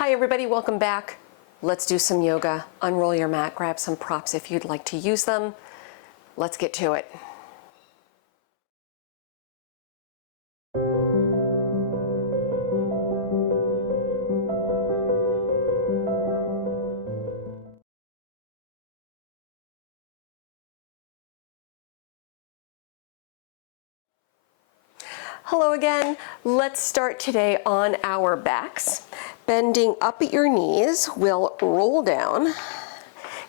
Hi everybody, welcome back. Let's do some yoga. Unroll your mat, grab some props if you'd like to use them. Let's get to it. Hello again. Let's start today on our backs. Bending up at your knees, we'll roll down.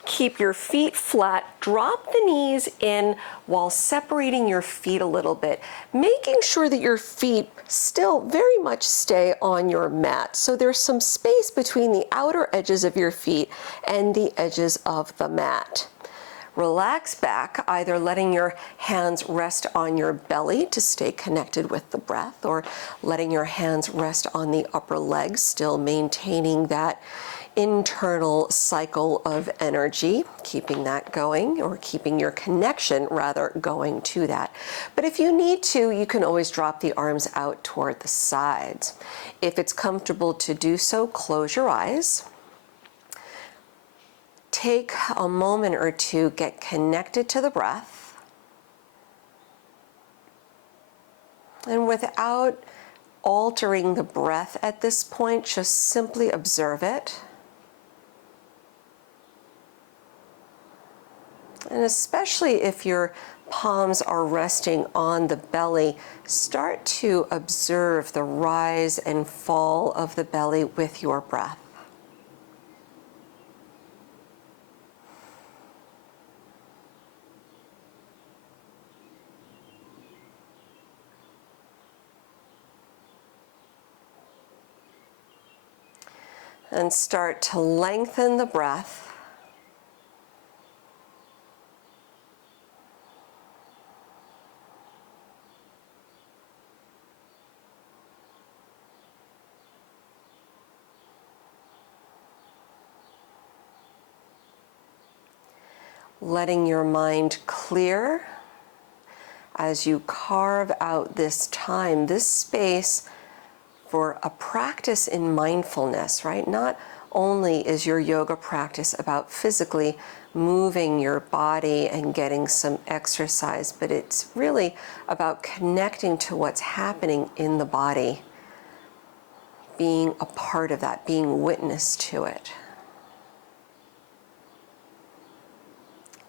Keep your feet flat, drop the knees in while separating your feet a little bit, making sure that your feet still very much stay on your mat. So there's some space between the outer edges of your feet and the edges of the mat. Relax back, either letting your hands rest on your belly to stay connected with the breath, or letting your hands rest on the upper legs, still maintaining that internal cycle of energy, keeping that going, or keeping your connection rather going to that. But if you need to, you can always drop the arms out toward the sides. If it's comfortable to do so, close your eyes. Take a moment or two, get connected to the breath. And without altering the breath at this point, just simply observe it. And especially if your palms are resting on the belly, start to observe the rise and fall of the belly with your breath. And start to lengthen the breath. Letting your mind clear as you carve out this time, this space for a practice in mindfulness, right? Not only is your yoga practice about physically moving your body and getting some exercise, but it's really about connecting to what's happening in the body, being a part of that, being witness to it.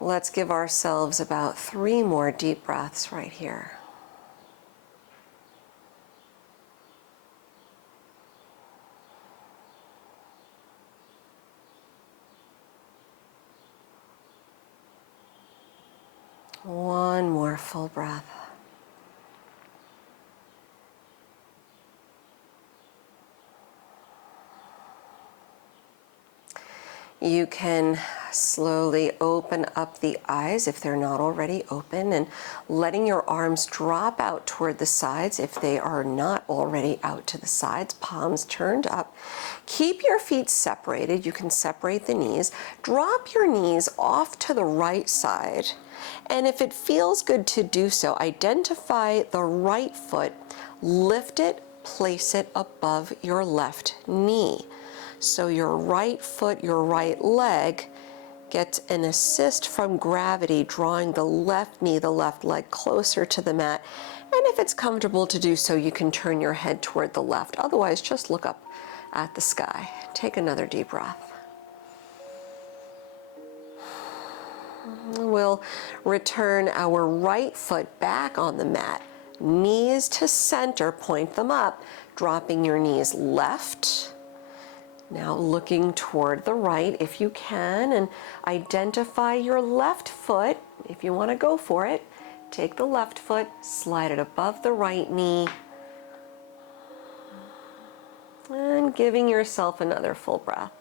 Let's give ourselves about 3 more deep breaths right here. One more full breath. You can slowly open up the eyes if they're not already open, and letting your arms drop out toward the sides if they are not already out to the sides, palms turned up. Keep your feet separated. You can separate the knees. Drop your knees off to the right side. And if it feels good to do so, identify the right foot, lift it, place it above your left knee. So your right foot, your right leg gets an assist from gravity, drawing the left knee, the left leg closer to the mat. And if it's comfortable to do so, you can turn your head toward the left. Otherwise, just look up at the sky. Take another deep breath. We'll return our right foot back on the mat. Knees to center, point them up, dropping your knees left. Now looking toward the right if you can, and identify your left foot. If you want to go for it, take the left foot, slide it above the right knee, and giving yourself another full breath.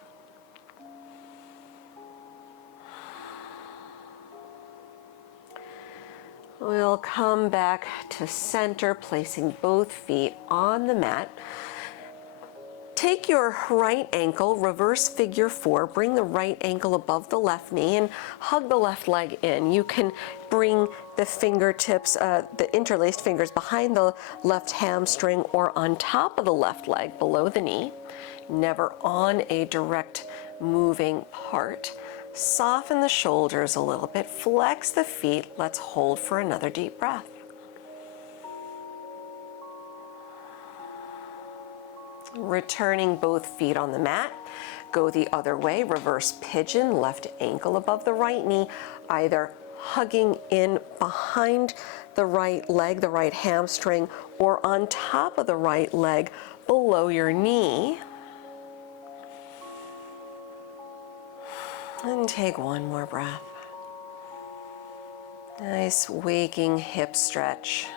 We'll come back to center, placing both feet on the mat. Take your right ankle, reverse figure 4, bring the right ankle above the left knee and hug the left leg in. You can bring the fingertips, the interlaced fingers behind the left hamstring or on top of the left leg below the knee, never on a direct moving part. Soften the shoulders a little bit, flex the feet. Let's hold for another deep breath. Returning both feet on the mat, go the other way, reverse pigeon, left ankle above the right knee, either hugging in behind the right leg, the right hamstring, or on top of the right leg below your knee. And take one more breath. Nice waking hip stretch.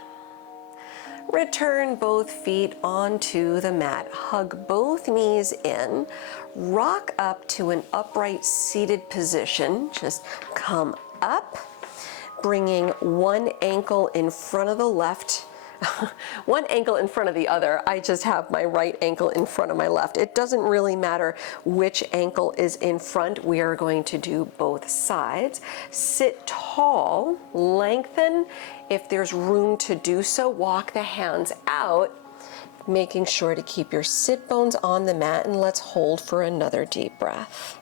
Return both feet onto the mat. Hug both knees in. Rock up to an upright seated position. Just come up, bringing one ankle in front of the left, one ankle in front of the other. I just have my right ankle in front of my left. It doesn't really matter which ankle is in front. We are going to do both sides. Sit tall, lengthen. If there's room to do so, walk the hands out, making sure to keep your sit bones on the mat, and let's hold for another deep breath.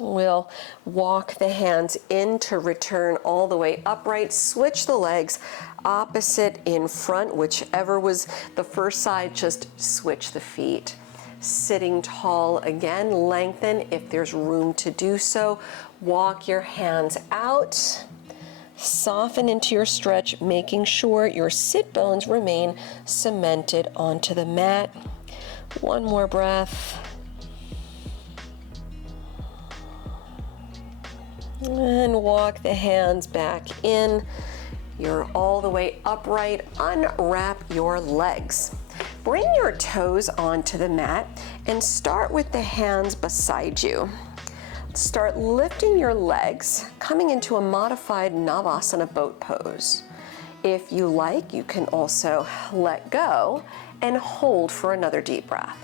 We'll walk the hands in to return all the way upright. Switch the legs opposite in front, whichever was the first side, just switch the feet. Sitting tall again, lengthen if there's room to do so. Walk your hands out. Soften into your stretch, making sure your sit bones remain cemented onto the mat. One more breath. And walk the hands back in. You're all the way upright. Unwrap your legs. Bring your toes onto the mat and start with the hands beside you. Start lifting your legs, coming into a modified Navasana boat pose. If you like, you can also let go and hold for another deep breath.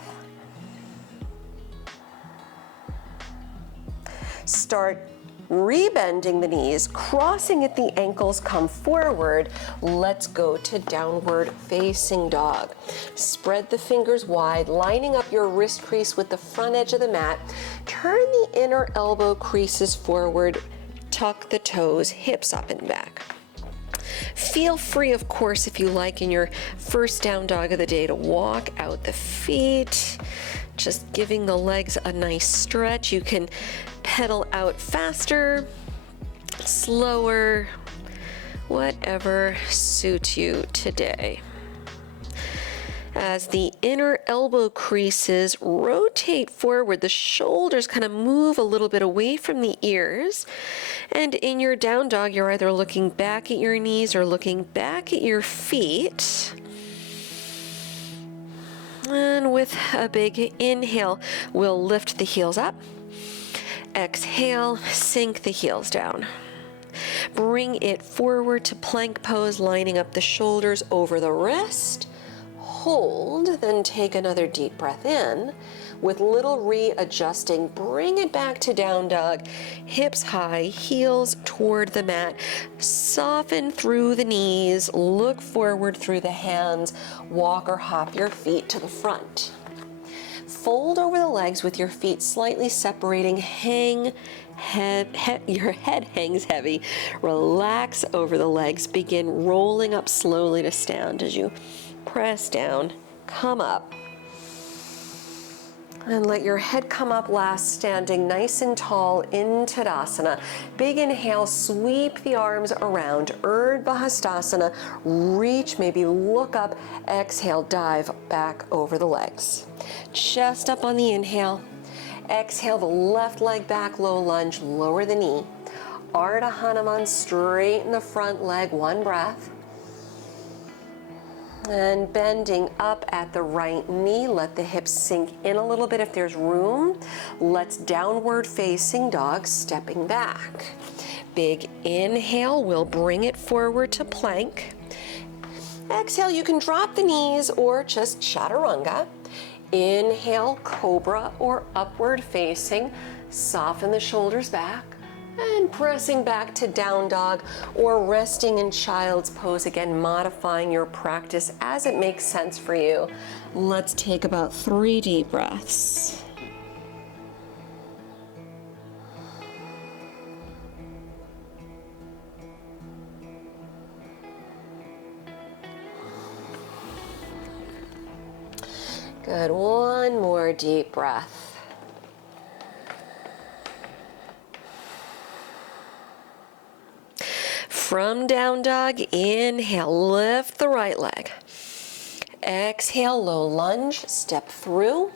Start rebending the knees, crossing at the ankles, come forward. Let's go to downward facing dog. Spread the fingers wide, lining up your wrist crease with the front edge of the mat. Turn the inner elbow creases forward, tuck the toes, hips up and back. Feel free, of course, if you like, in your first down dog of the day to walk out the feet, just giving the legs a nice stretch. You can pedal out faster, slower, whatever suits you today. As the inner elbow creases rotate forward, the shoulders kind of move a little bit away from the ears. And in your down dog, you're either looking back at your knees or looking back at your feet. And with a big inhale, we'll lift the heels up. Exhale, sink the heels down. Bring it forward to plank pose, lining up the shoulders over the wrist. Hold, then take another deep breath in. With little readjusting, bring it back to down dog. Hips high, heels toward the mat. Soften through the knees, look forward through the hands. Walk or hop your feet to the front. Fold over the legs with your feet slightly separating. Your head hangs heavy. Relax over the legs. Begin rolling up slowly to stand as you press down, come up. And let your head come up last, standing nice and tall in Tadasana. Big inhale, sweep the arms around, Urdhva Hastasana. Reach, maybe look up. Exhale, dive back over the legs. Chest up on the inhale. Exhale, the left leg back, low lunge, lower the knee. Ardha Hanuman, straighten the front leg, one breath. And bending up at the right knee, let the hips sink in a little bit if there's room. Let's downward facing dog, stepping back. Big inhale, we'll bring it forward to plank. Exhale, you can drop the knees or just chaturanga. Inhale, cobra or upward facing. Soften the shoulders back. And pressing back to down dog or resting in child's pose. Again, modifying your practice as it makes sense for you. Let's take about 3 deep breaths. Good, one more deep breath. From down dog, inhale, lift the right leg. Exhale, low lunge, step through.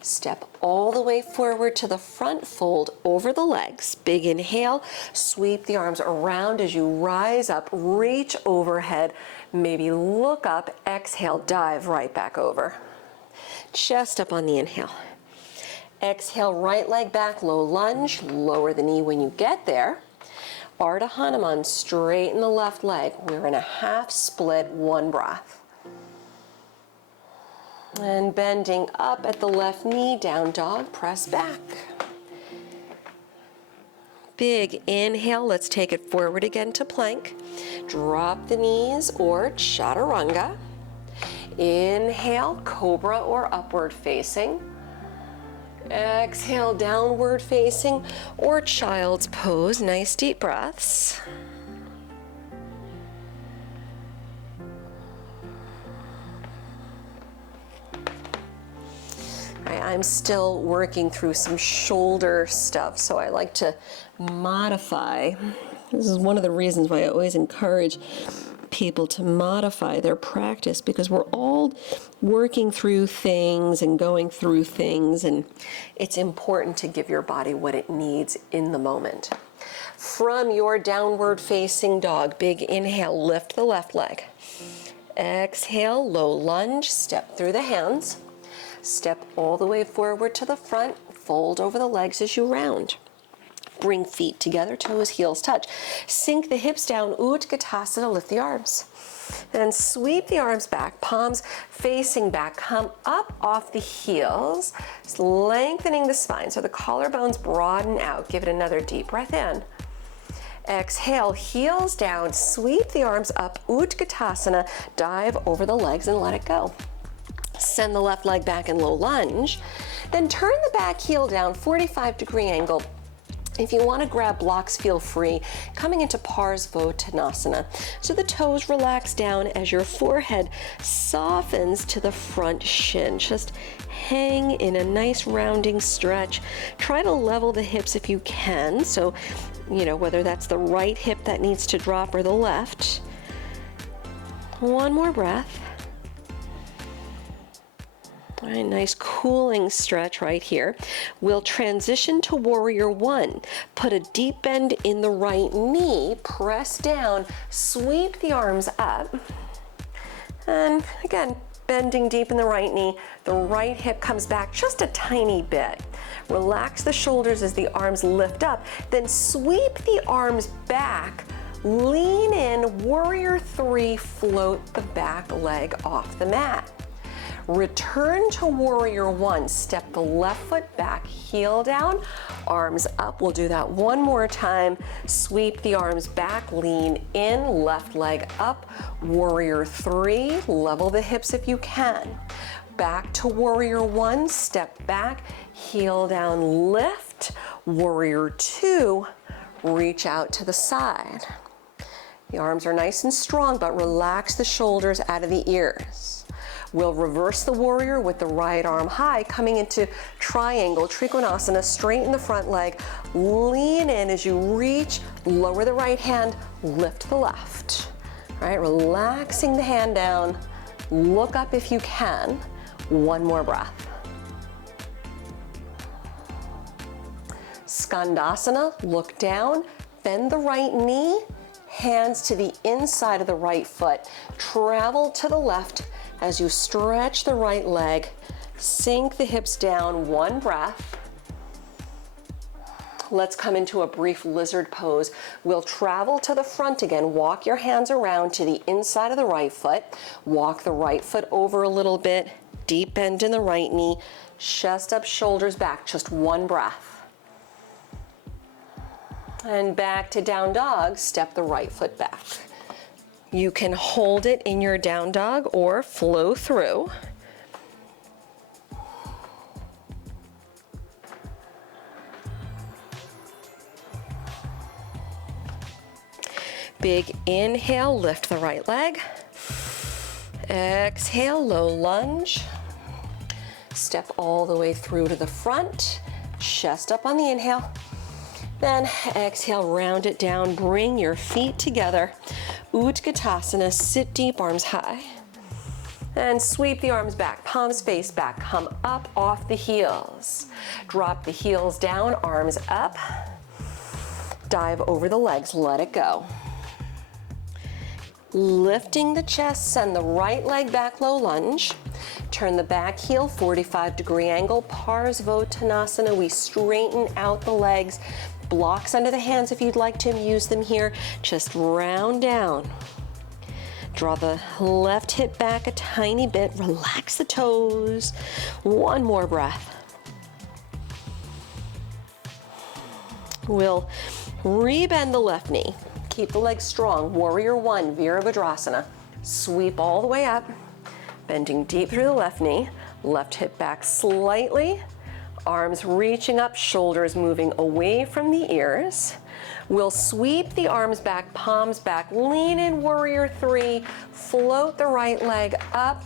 Step all the way forward to the front, fold over the legs. Big inhale, sweep the arms around as you rise up, reach overhead, maybe look up, exhale, dive right back over. Chest up on the inhale. Exhale, right leg back, low lunge, lower the knee when you get there. Ardha Hanuman, straighten the left leg. We're in a half split, 1 breath. And bending up at the left knee, down dog, press back. Big inhale, let's take it forward again to plank. Drop the knees or chaturanga. Inhale, cobra or upward facing. Exhale, downward facing or child's pose. Nice deep breaths. I'm still working through some shoulder stuff, so I like to modify. This is one of the reasons why I always encourage people to modify their practice, because we're all working through things and going through things, and it's important to give your body what it needs in the moment. From your downward facing dog, big inhale, lift the left leg. Exhale, low lunge, step through the hands. Step all the way forward to the front, fold over the legs as you round. Bring feet together, toes, heels touch. Sink the hips down, Utkatasana, lift the arms. And sweep the arms back, palms facing back. Come up off the heels, lengthening the spine so the collarbones broaden out. Give it another deep breath in. Exhale, heels down, sweep the arms up, Utkatasana, dive over the legs and let it go. Send the left leg back in low lunge. Then turn the back heel down, 45-degree angle. If you want to grab blocks, feel free. Coming into Parsvottanasana. So the toes relax down as your forehead softens to the front shin. Just hang in a nice rounding stretch. Try to level the hips if you can. So, whether that's the right hip that needs to drop or the left. One more breath. All right, nice cooling stretch right here. We'll transition to Warrior One. Put a deep bend in the right knee, press down, sweep the arms up. And again, bending deep in the right knee, the right hip comes back just a tiny bit. Relax the shoulders as the arms lift up, then sweep the arms back. Lean in, Warrior Three, float the back leg off the mat. Return to Warrior One. Step the left foot back, heel down, arms up. We'll do that one more time. Sweep the arms back, lean in, left leg up. Warrior Three, level the hips if you can. Back to Warrior One, step back, heel down, lift. Warrior Two, reach out to the side. The arms are nice and strong, but relax the shoulders out of the ears. We'll reverse the warrior with the right arm high, coming into triangle, Trikonasana, straighten the front leg, lean in as you reach, lower the right hand, lift the left. All right, relaxing the hand down, look up if you can. One more breath. Skandasana, look down, bend the right knee, hands to the inside of the right foot, travel to the left, as you stretch the right leg, sink the hips down, one breath. let's come into a brief lizard pose. We'll travel to the front again. Walk your hands around to the inside of the right foot. Walk the right foot over a little bit. Deep bend in the right knee. Chest up, shoulders back. Just one breath. And back to down dog. Step the right foot back. You can hold it in your down dog or flow through. Big inhale, lift the right leg. Exhale, low lunge. Step all the way through to the front. Chest up on the inhale. Then exhale, round it down. Bring your feet together. Utkatasana, sit deep, arms high. And sweep the arms back, palms face back. Come up off the heels. Drop the heels down, arms up. Dive over the legs, let it go. Lifting the chest, send the right leg back, low lunge. Turn the back heel, 45-degree angle, Parsvottanasana. We straighten out the legs. Blocks under the hands if you'd like to use them here. Just round down. Draw the left hip back a tiny bit. Relax the toes. One more breath. We'll rebend the left knee. Keep the legs strong. Warrior one, Virabhadrasana. Sweep all the way up, bending deep through the left knee. Left hip back slightly. Arms reaching up, shoulders moving away from the ears. We'll sweep the arms back, palms back. Lean in, warrior three. Float the right leg up.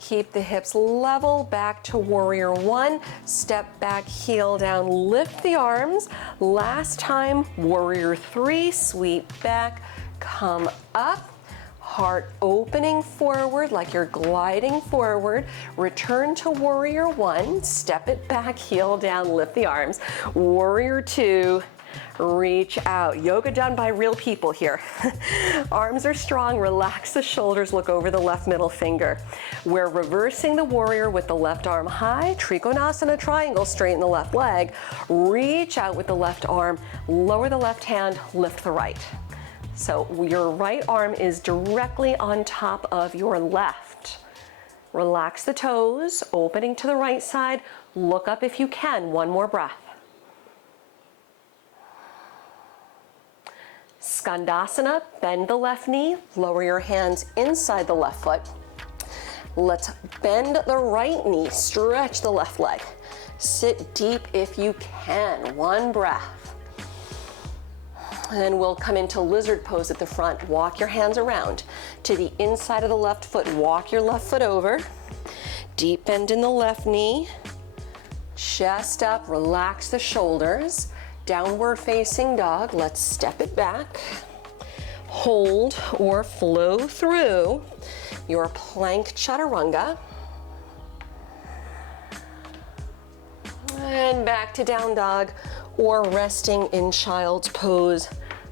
Keep the hips level, back to warrior one. Step back, heel down, lift the arms. Last time, warrior three, sweep back, come up. Heart opening forward like you're gliding forward. Return to warrior one, step it back, heel down, lift the arms. Warrior two, reach out. Yoga done by real people here. Arms are strong, relax the shoulders, look over the left middle finger. We're reversing the warrior with the left arm high, Trikonasana triangle, straighten the left leg. Reach out with the left arm, lower the left hand, lift the right. So your right arm is directly on top of your left. Relax the toes, opening to the right side. Look up if you can, one more breath. Skandasana, bend the left knee, lower your hands inside the left foot. Let's bend the right knee, stretch the left leg. Sit deep if you can, one breath. And then we'll come into lizard pose at the front. Walk your hands around to the inside of the left foot. Walk your left foot over. Deep bend in the left knee. Chest up, relax the shoulders. Downward facing dog. Let's step it back. Hold or flow through your plank chaturanga. And back to down dog or resting in child's pose.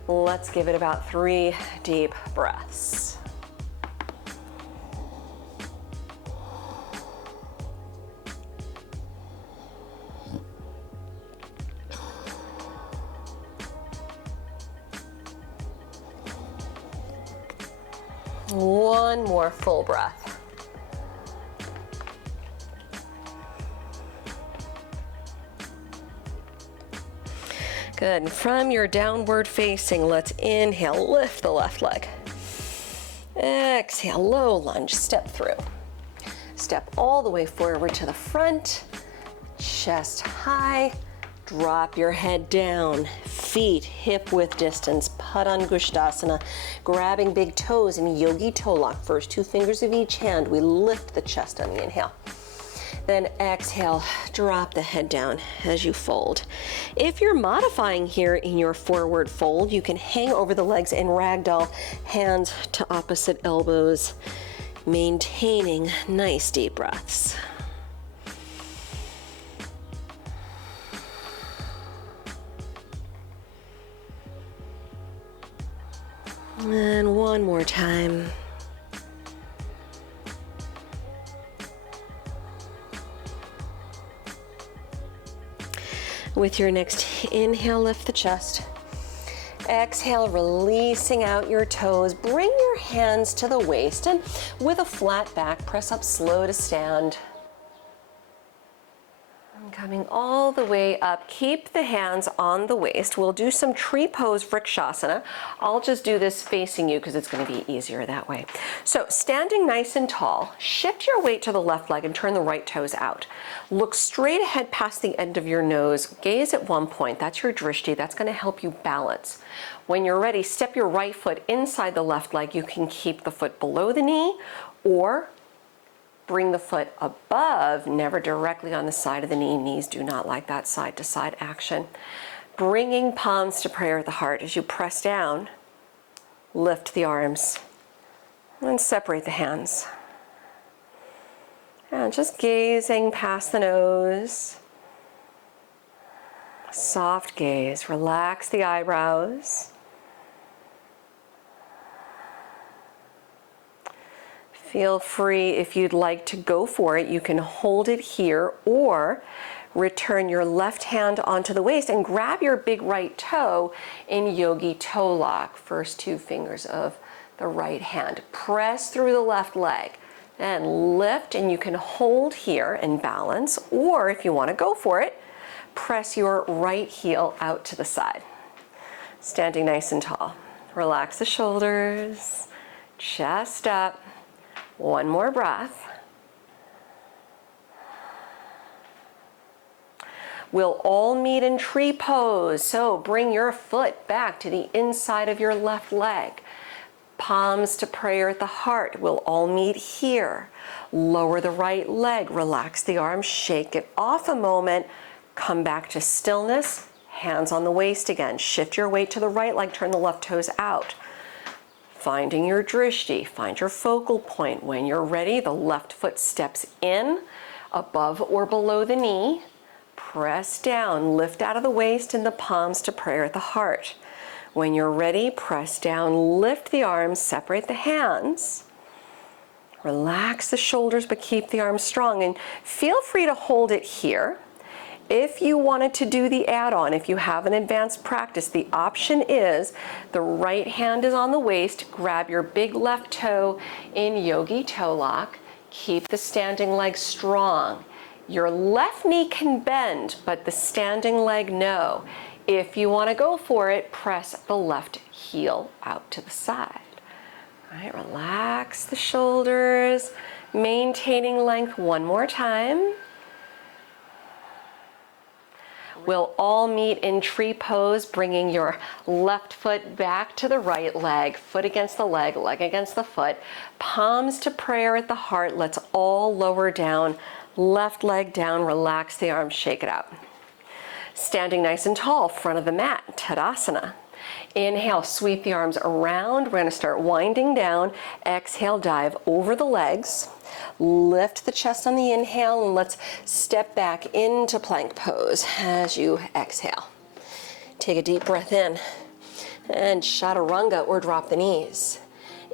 Let's give it about 3 deep breaths. One more full breath. Good. From your downward facing, let's inhale, lift the left leg. Exhale, low lunge, step through. Step all the way forward to the front, chest high, drop your head down, feet hip width distance, Padangusthasana, grabbing big toes in yogi toe lock. First 2 fingers of each hand, we lift the chest on the inhale. Then exhale, drop the head down as you fold. If you're modifying here in your forward fold, you can hang over the legs and ragdoll, hands to opposite elbows, maintaining nice deep breaths. And one more time. With your next inhale, lift the chest. Exhale, releasing out your toes. Bring your hands to the waist, and with a flat back, press up slow to stand. Coming all the way up, keep the hands on the waist. We'll do some tree pose Vrikshasana. I'll just do this facing you because it's going to be easier that way. So standing nice and tall, shift your weight to the left leg and turn the right toes out. Look straight ahead past the end of your nose. Gaze at one point. That's your drishti. That's going to help you balance. When you're ready, step your right foot inside the left leg. You can keep the foot below the knee or bring the foot above, never directly on the side of the knee. Knees do not like that side to side action. Bringing palms to prayer at the heart. As you press down, lift the arms and separate the hands. And just gazing past the nose. Soft gaze, relax the eyebrows. Feel free, if you'd like to go for it, you can hold it here or return your left hand onto the waist and grab your big right toe in yogi toe lock. First two fingers of the right hand. Press through the left leg and lift, and you can hold here and balance, or if you want to go for it, press your right heel out to the side. Standing nice and tall. Relax the shoulders, chest up. One more breath. We'll all meet in tree pose. So bring your foot back to the inside of your left leg. Palms to prayer at the heart. We'll all meet here. Lower the right leg. Relax the arms. Shake it off a moment. Come back to stillness. Hands on the waist again. Shift your weight to the right leg. Turn the left toes out. Finding your drishti, find your focal point. When you're ready, the left foot steps in, above or below the knee. Press down, lift out of the waist and the palms to prayer at the heart. When you're ready, press down, lift the arms, separate the hands. Relax the shoulders, but keep the arms strong. And feel free to hold it here. If you wanted to do the add-on, if you have an advanced practice, the option is the right hand is on the waist, grab your big left toe in yogi toe lock, keep the standing leg strong. Your left knee can bend, but the standing leg, no. If you want to go for it, press the left heel out to the side. All right, relax the shoulders, maintaining length one more time. We'll all meet in tree pose, bringing your left foot back to the right leg, foot against the leg, leg against the foot, palms to prayer at the heart. Let's all lower down, left leg down, relax the arms, shake it out. Standing nice and tall, front of the mat, Tadasana. Inhale, sweep the arms around. We're going to start winding down. Exhale, dive over the legs. Lift the chest on the inhale, and let's step back into plank pose as you exhale. Take a deep breath in and chaturanga or drop the knees.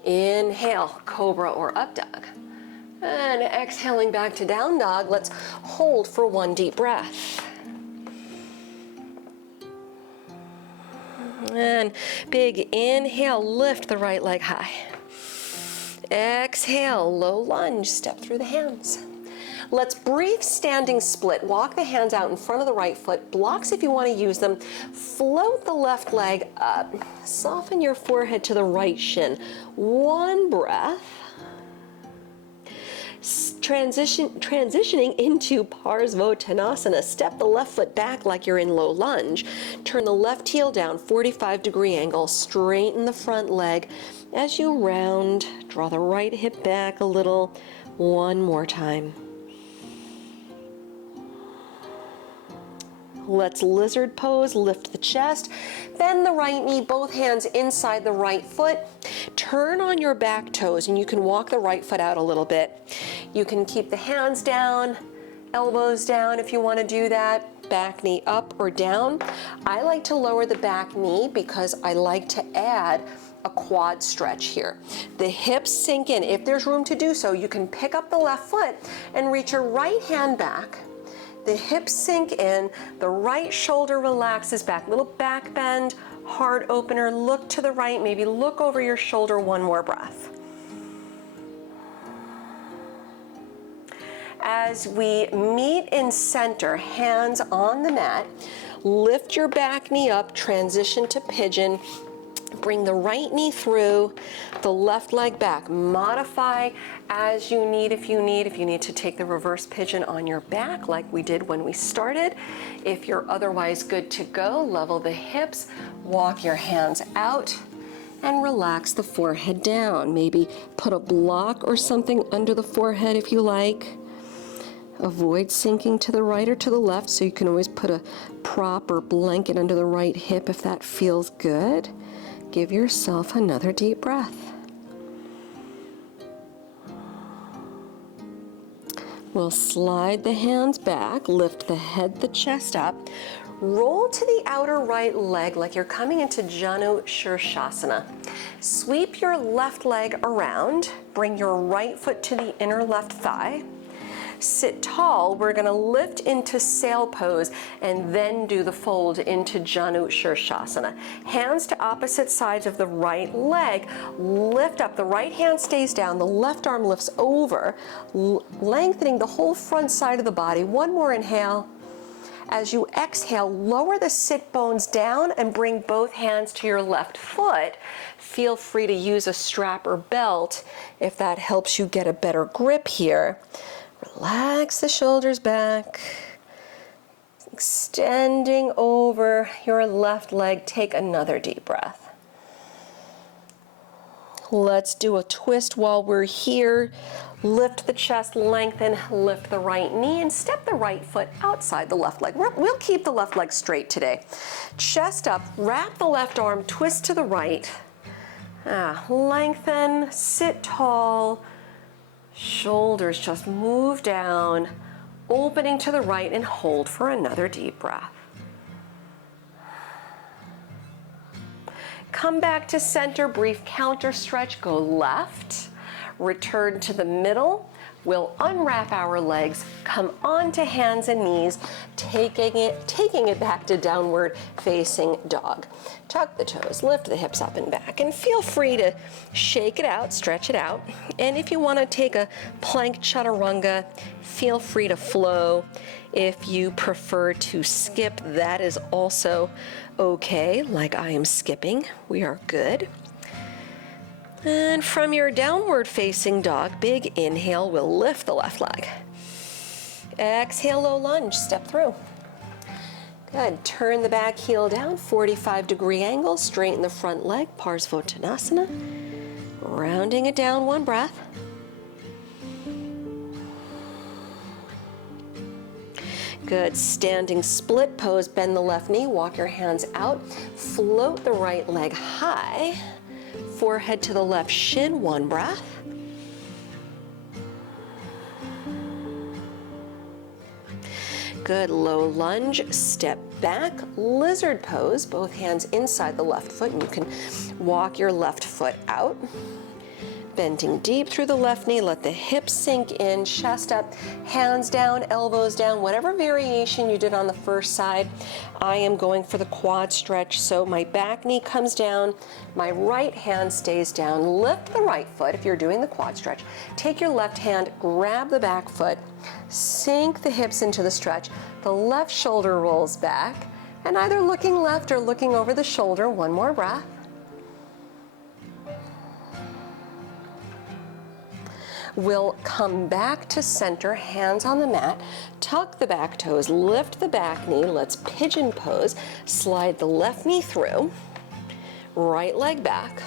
Inhale, cobra or up dog. And exhaling back to down dog, let's hold for one deep breath. And big inhale, lift the right leg high. Exhale, low lunge, step through the hands. Let's brief standing split. Walk the hands out in front of the right foot. Blocks if you want to use them. Float the left leg up. Soften your forehead to the right shin. One breath. Transitioning into Parsvottanasana. Step the left foot back like you're in low lunge. Turn the left heel down, 45-degree angle. Straighten the front leg. As you round, draw the right hip back a little. One more time. Let's lizard pose, lift the chest, bend the right knee, both hands inside the right foot. Turn on your back toes, and you can walk the right foot out a little bit. You can keep the hands down, elbows down if you want to do that. Back knee up or down. I like to lower the back knee because I like to add a quad stretch here. The hips sink in. If there's room to do so, you can pick up the left foot and reach your right hand back. the hips sink in, the right shoulder relaxes back, little back bend, heart opener, look to the right, maybe look over your shoulder, one more breath. As we meet in center, hands on the mat, lift your back knee up, transition to pigeon. Bring the right knee through, the left leg back. Modify as you need if you need to take the reverse pigeon on your back like we did when we started. If you're otherwise good to go, level the hips, walk your hands out, and relax the forehead down. Maybe put a block or something under the forehead if you like. Avoid sinking to the right or to the left, so you can always put a prop or blanket under the right hip if that feels good. Give yourself another deep breath. We'll slide the hands back, lift the head, the chest up, roll to the outer right leg like you're coming into Janus Asana. Sweep your left leg around, bring your right foot to the inner left thigh. Sit tall, we're gonna lift into sail pose and then do the fold into Janus Asana. Hands to opposite sides of the right leg, lift up, the right hand stays down, the left arm lifts over, lengthening the whole front side of the body. One more inhale. As you exhale, lower the sit bones down and bring both hands to your left foot. Feel free to use a strap or belt if that helps you get a better grip here. Relax the shoulders back, extending over your left leg. Take another deep breath. Let's do a twist while we're here. Lift the chest, lengthen, lift the right knee, and step the right foot outside the left leg. We'll keep the left leg straight today. Chest up, wrap the left arm, twist to the right. Lengthen, sit tall. Shoulders just move down, opening to the right, and hold for another deep breath. Come back to center, brief counter stretch, go left, return to the middle. We'll unwrap our legs, come onto hands and knees, taking it back to downward facing dog. Tuck the toes, lift the hips up and back, and feel free to shake it out, stretch it out. And if you want to take a plank chaturanga, feel free to flow. If you prefer to skip, that is also okay, like I am skipping. We are good. And from your downward facing dog, big inhale, we'll lift the left leg. Exhale, low lunge, step through. Good, turn the back heel down, 45-degree angle, straighten the front leg, Parsvottanasana. Rounding it down, one breath. Good, standing split pose, bend the left knee, walk your hands out, float the right leg high. Forehead to the left shin, one breath. Good, low lunge, step back, lizard pose, both hands inside the left foot, and you can walk your left foot out. Bending deep through the left knee, let the hips sink in, chest up, hands down, elbows down, whatever variation you did on the first side. I am going for the quad stretch, so my back knee comes down, my right hand stays down. Lift the right foot if you're doing the quad stretch. Take your left hand, grab the back foot, sink the hips into the stretch. The left shoulder rolls back, and either looking left or looking over the shoulder, one more breath. We'll come back to center, hands on the mat, tuck the back toes, lift the back knee, let's pigeon pose, slide the left knee through, right leg back.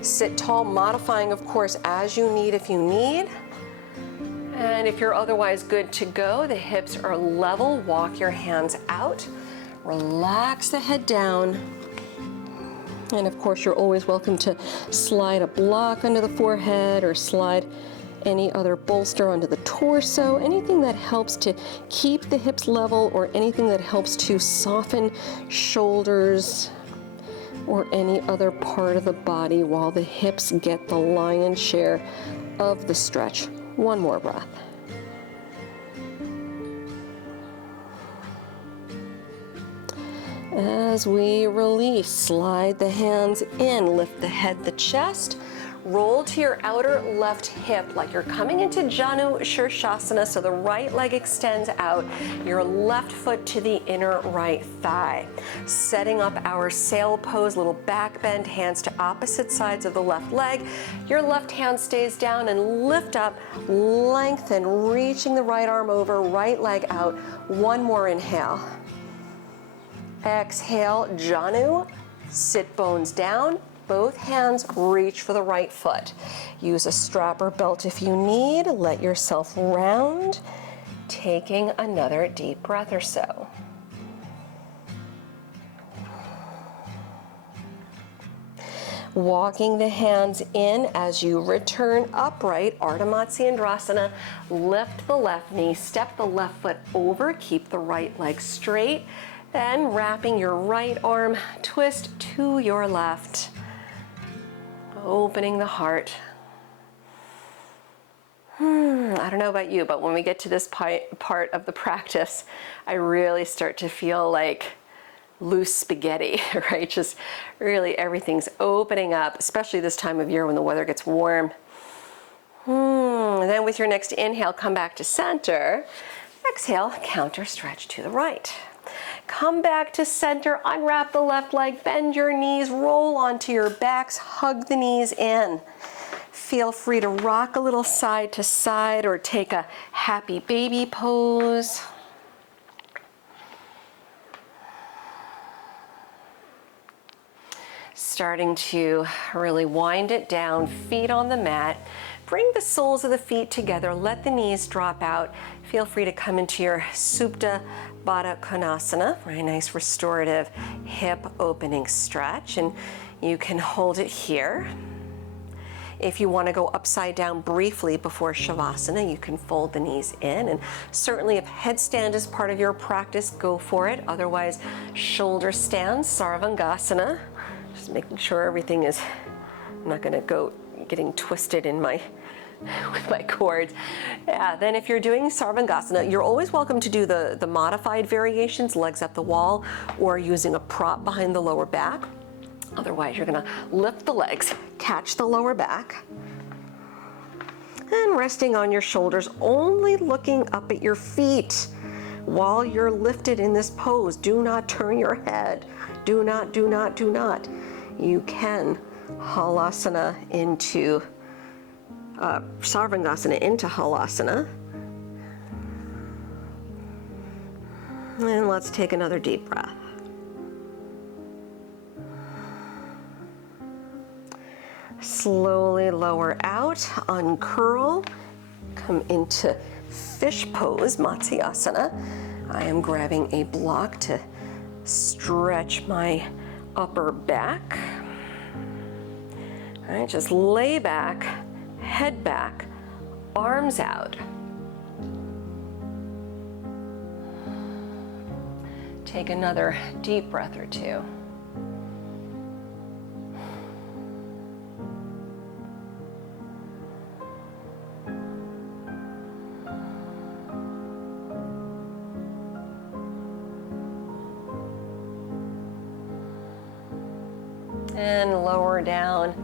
Sit tall, modifying, of course, as you need if you need. And if you're otherwise good to go, the hips are level, walk your hands out, relax the head down. And of course, you're always welcome to slide a block under the forehead or slide any other bolster onto the torso, anything that helps to keep the hips level or anything that helps to soften shoulders or any other part of the body while the hips get the lion's share of the stretch. One more breath. As we release, slide the hands in, lift the head, the chest, roll to your outer left hip like you're coming into Janus Asana, so the right leg extends out, your left foot to the inner right thigh. Setting up our sail pose, little back bend, hands to opposite sides of the left leg. Your left hand stays down and lift up, lengthen, reaching the right arm over, right leg out. One more inhale. Exhale, Janu, sit bones down, both hands reach for the right foot. Use a strap or belt if you need, let yourself round, taking another deep breath or so. Walking the hands in as you return upright, Ardha Matsiasana, lift the left knee, step the left foot over, keep the right leg straight. Then wrapping your right arm, twist to your left, opening the heart. I don't know about you, but when we get to this part of the practice, I really start to feel like loose spaghetti, right? Just really everything's opening up, especially this time of year when the weather gets warm. And then with your next inhale, come back to center. Exhale, counter stretch to the right. Come back to center, unwrap the left leg, bend your knees, roll onto your backs, hug the knees in. Feel free to rock a little side to side or take a happy baby pose. Starting to really wind it down, feet on the mat. Bring the soles of the feet together, let the knees drop out. Feel free to come into your Supta Baddha Konasana, very nice restorative hip opening stretch, and you can hold it here. If you want to go upside down briefly before Shavasana, you can fold the knees in, and certainly if headstand is part of your practice, go for it. Otherwise, shoulder stand, Sarvangasana. Just making sure everything is, I'm not going to go getting twisted in my with my cords. Yeah, then if you're doing Sarvangasana, you're always welcome to do the modified variations, legs up the wall, or using a prop behind the lower back. Otherwise, you're gonna lift the legs, catch the lower back, and resting on your shoulders, only looking up at your feet while you're lifted in this pose. Do not turn your head. Do not, do not, do not. You can Halasana into Sarvangasana into Halasana. And let's take another deep breath. Slowly lower out, uncurl, come into fish pose, Matsiasana. I am grabbing a block to stretch my upper back. All right, just lay back, head back, arms out. Take another deep breath or two. And lower down,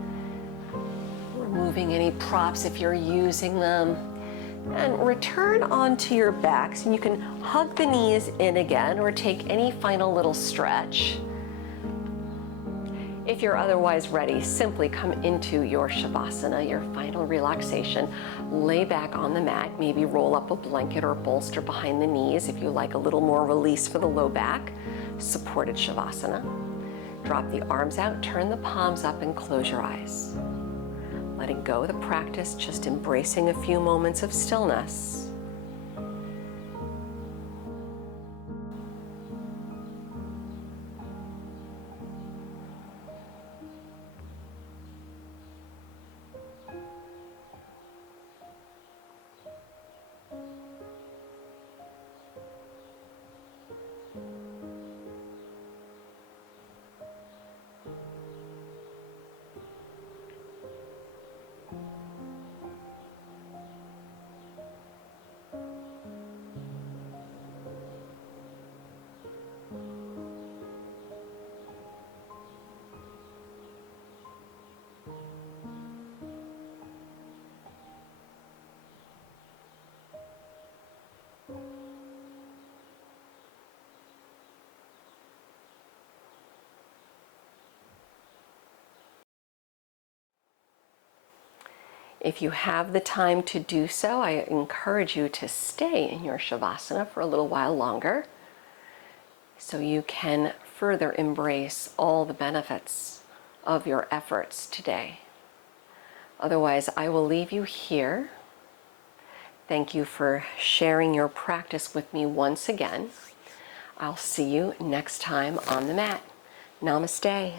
removing any props if you're using them. And return onto your backs, and you can hug the knees in again or take any final little stretch. If you're otherwise ready, simply come into your Shavasana, your final relaxation. Lay back on the mat, maybe roll up a blanket or bolster behind the knees if you like a little more release for the low back. Supported Shavasana. Drop the arms out, turn the palms up, and close your eyes. Letting go of the practice, just embracing a few moments of stillness. If you have the time to do so, I encourage you to stay in your Shavasana for a little while longer so you can further embrace all the benefits of your efforts today. Otherwise, I will leave you here. Thank you for sharing your practice with me once again. I'll see you next time on the mat. Namaste.